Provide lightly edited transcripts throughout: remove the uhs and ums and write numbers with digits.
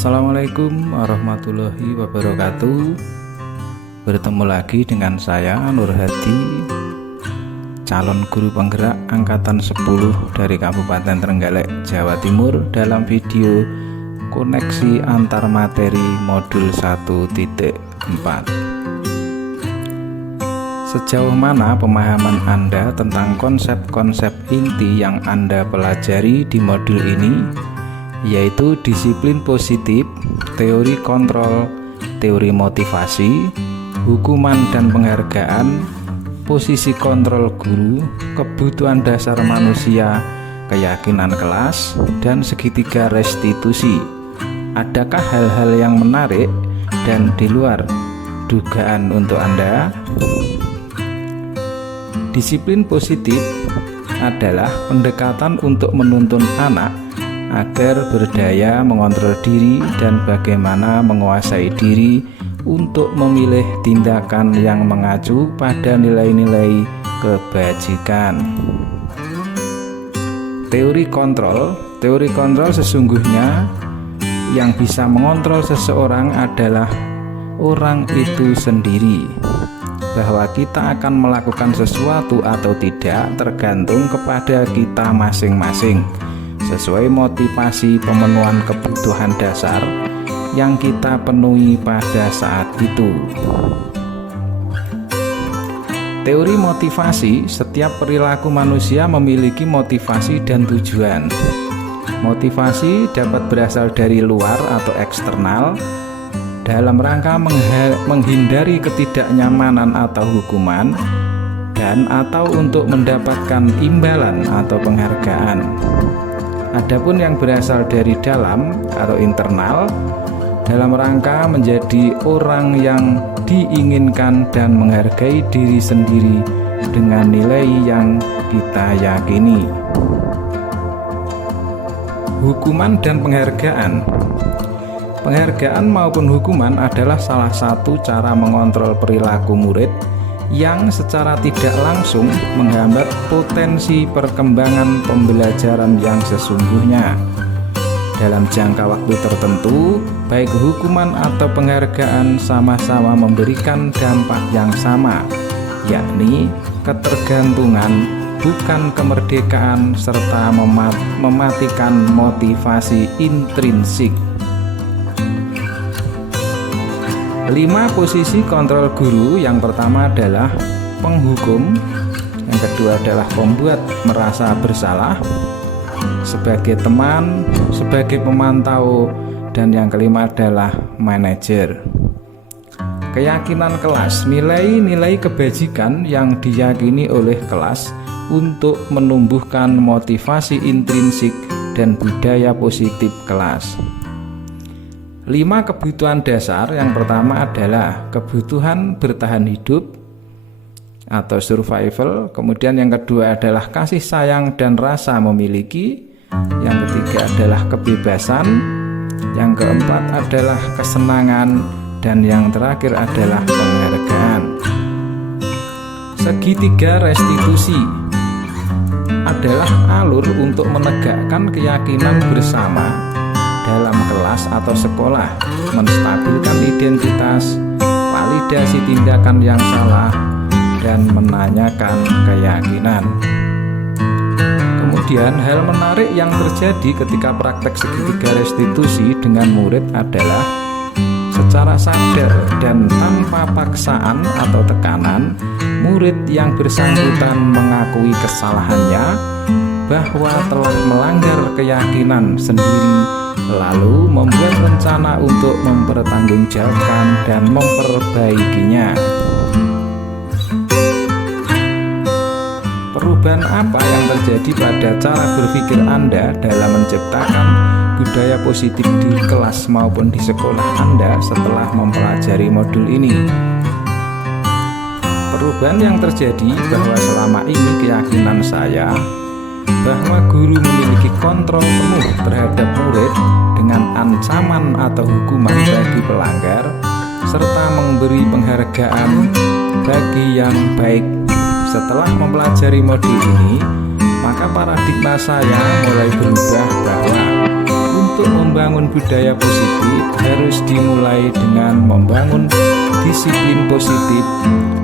Assalamualaikum warahmatullahi wabarakatuh. Bertemu lagi dengan saya Nur Hadi, calon guru penggerak angkatan 10 dari Kabupaten Trenggalek, Jawa Timur, dalam video koneksi antar materi modul 1.4. Sejauh mana pemahaman Anda tentang konsep-konsep inti yang Anda pelajari di modul ini, yaitu disiplin positif, teori kontrol, teori motivasi, hukuman dan penghargaan, posisi kontrol guru, kebutuhan dasar manusia, keyakinan kelas, dan segitiga restitusi. Adakah hal-hal yang menarik dan di luar dugaan untuk Anda? Disiplin positif adalah pendekatan untuk menuntun anak agar berdaya mengontrol diri dan bagaimana menguasai diri untuk memilih tindakan yang mengacu pada nilai-nilai kebajikan. Teori kontrol sesungguhnya yang bisa mengontrol seseorang adalah orang itu sendiri. Bahwa kita akan melakukan sesuatu atau tidak tergantung kepada kita masing-masing, sesuai motivasi pemenuhan kebutuhan dasar yang kita penuhi pada saat itu. Teori motivasi, setiap perilaku manusia memiliki motivasi dan tujuan. Motivasi dapat berasal dari luar atau eksternal dalam rangka menghindari ketidaknyamanan atau hukuman, dan atau untuk mendapatkan imbalan atau penghargaan. Adapun yang berasal dari dalam atau internal dalam rangka menjadi orang yang diinginkan dan menghargai diri sendiri dengan nilai yang kita yakini. Hukuman dan penghargaan. Penghargaan maupun hukuman adalah salah satu cara mengontrol perilaku murid yang secara tidak langsung menghambat potensi perkembangan pembelajaran yang sesungguhnya. Dalam jangka waktu tertentu, baik hukuman atau penghargaan sama-sama memberikan dampak yang sama, yakni ketergantungan, bukan kemerdekaan, serta mematikan motivasi intrinsik. 5 posisi kontrol guru. Yang pertama adalah penghukum, yang kedua adalah pembuat merasa bersalah, sebagai teman, sebagai pemantau, dan yang kelima adalah manajer. Keyakinan kelas, nilai-nilai kebajikan yang diyakini oleh kelas untuk menumbuhkan motivasi intrinsik dan budaya positif kelas. 5 kebutuhan dasar. Yang pertama adalah kebutuhan bertahan hidup atau survival. Kemudian yang kedua adalah kasih sayang dan rasa memiliki. Yang ketiga adalah kebebasan. Yang keempat adalah kesenangan. Dan yang terakhir adalah penghargaan. Segitiga restitusi adalah alur untuk menegakkan keyakinan bersama dalam kelas atau sekolah, menstabilkan identitas, validasi tindakan yang salah, dan menanyakan keyakinan. Kemudian hal menarik yang terjadi ketika praktek segitiga restitusi dengan murid adalah secara sadar dan tanpa paksaan atau tekanan, murid yang bersangkutan mengakui kesalahannya bahwa telah melanggar keyakinan sendiri, lalu membuat rencana untuk mempertanggungjawabkan dan memperbaikinya. Perubahan apa yang terjadi pada cara berpikir Anda dalam menciptakan budaya positif di kelas maupun di sekolah Anda setelah mempelajari modul ini? Perubahan yang terjadi bahwa selama ini keyakinan saya bahwa guru memiliki kontrol penuh terhadap murid dengan ancaman atau hukuman bagi pelanggar, serta memberi penghargaan bagi yang baik. Setelah mempelajari modul ini, maka paradigma saya mulai berubah bahwa untuk untuk membangun budaya positif harus dimulai dengan membangun disiplin positif,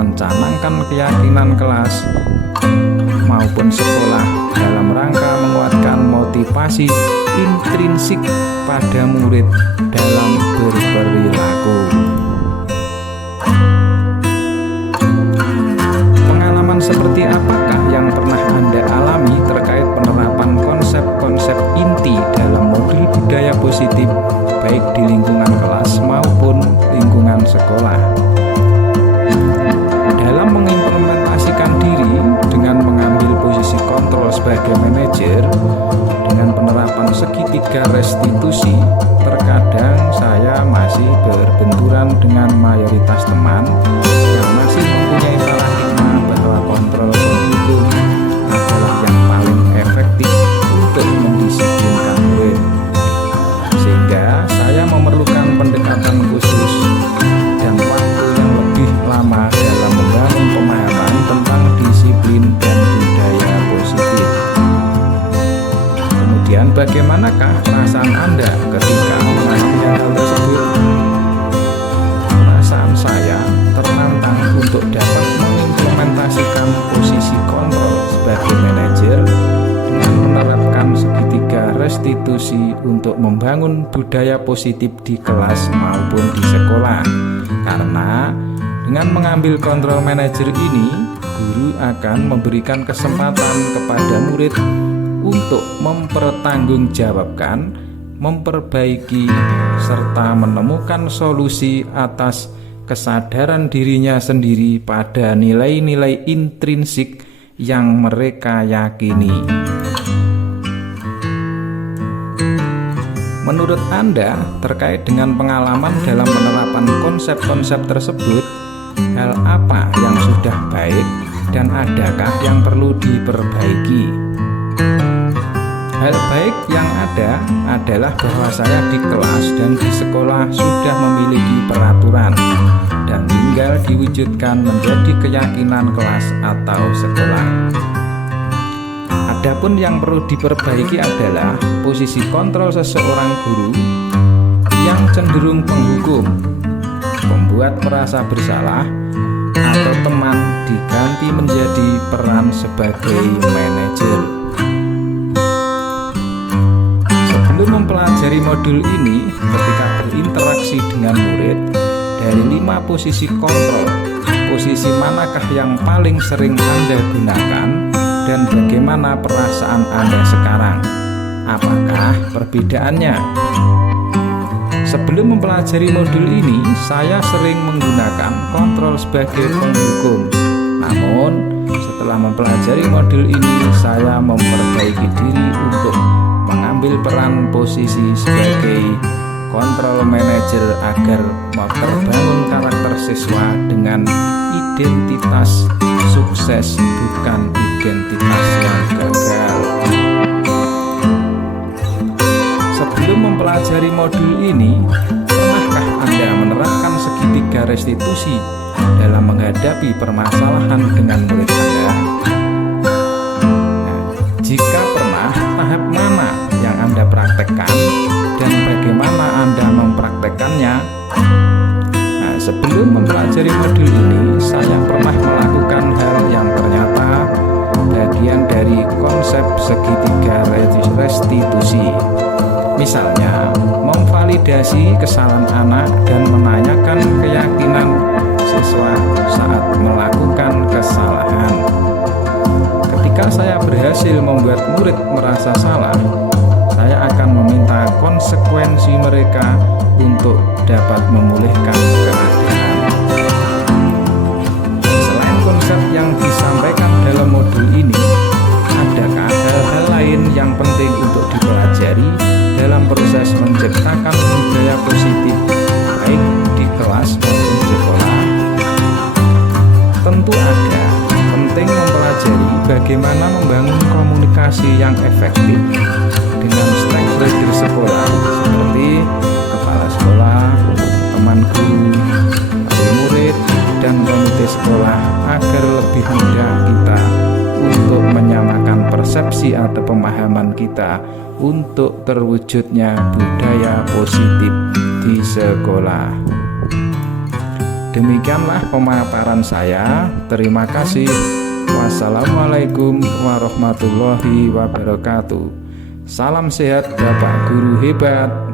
mencanangkan keyakinan kelas maupun sekolah dalam rangka menguatkan motivasi intrinsik pada murid dalam berperilaku. Pengalaman seperti apakah yang pernah Anda alami terkait penerapan konsep-konsep inti dalam modul budaya positif baik di lingkungan kelas maupun lingkungan sekolah? Dalam mengimplementasikan diri dengan mengambil posisi kontrol sebagai manajer dengan penerapan segitiga restitusi, terkadang saya masih berbenturan dengan mayoritas teman yang masih mempunyai paradigma bahwa kontrol penghukum adalah yang paling efektif untuk mendisiplinkan murid, sehingga saya memerlukan pendekatan khusus dan waktu yang lebih lama dalam membangun pemahaman tentang disiplin dan budaya positif. Kemudian bagaimanakah perasaan Anda ketika mengalami hal tersebut? Perasaan saya tertantang untuk dapat mengimplementasikan posisi kontrol sebagai manajer dengan menerapkan segitiga restitusi untuk membangun budaya positif di kelas maupun di sekolah. Karena dengan mengambil kontrol manajer ini, guru akan memberikan kesempatan kepada murid untuk mempertanggungjawabkan, memperbaiki, serta menemukan solusi atas kesadaran dirinya sendiri pada nilai-nilai intrinsik yang mereka yakini. Menurut Anda, terkait dengan pengalaman dalam penerapan konsep-konsep tersebut, hal apa yang sudah baik dan adakah yang perlu diperbaiki? Hal baik yang ada adalah bahwa saya di kelas dan di sekolah sudah memiliki peraturan dan tinggal diwujudkan menjadi keyakinan kelas atau sekolah. Adapun yang perlu diperbaiki adalah posisi kontrol seseorang guru yang cenderung penghukum, membuat merasa bersalah, atau teman diganti menjadi peran sebagai manajer. Sebelum mempelajari modul ini, ketika berinteraksi dengan murid, dari 5 posisi kontrol, posisi manakah yang paling sering Anda gunakan dan bagaimana perasaan Anda sekarang? Apakah perbedaannya? Sebelum mempelajari modul ini, saya sering menggunakan kontrol sebagai penghukum. Namun, setelah mempelajari modul ini, saya memperbaiki diri untuk mengambil peran posisi sebagai kontrol manajer agar memperbangun karakter siswa dengan identitas sukses, bukan identitas yang gagal. Sebelum mempelajari modul ini, pernahkah Anda menerapkan segitiga restitusi dalam menghadapi permasalahan dengan murid Anda? Jika pernah, tahap mana yang Anda praktekkan dan bagaimana Anda mempraktekkannya? Sebelum mempelajari modul ini, saya pernah melakukan hal yang ternyata bagian dari konsep segitiga restitusi. Misalnya, memvalidasi kesalahan anak dan menanyakan keyakinan siswa saat melakukan kesalahan. Ketika saya berhasil membuat murid merasa salah, saya akan meminta konsekuensi mereka untuk dapat memulihkan keadaan. Selain konsep yang disampaikan dalam modul ini, adakah hal-hal lain yang penting untuk dipelajari dalam proses menciptakan budaya positif baik di kelas maupun di sekolah? Tentu ada. Penting mempelajari bagaimana membangun komunikasi yang efektif dengan stakeholder sekolah seperti kepala sekolah, teman guru, wali murid, dan komite sekolah agar lebih mudah kita untuk menyamakan persepsi atau pemahaman kita untuk terwujudnya budaya positif di sekolah. Demikianlah pemaparan saya. Terima kasih. Wassalamualaikum warahmatullahi wabarakatuh. Salam sehat Bapak Guru hebat.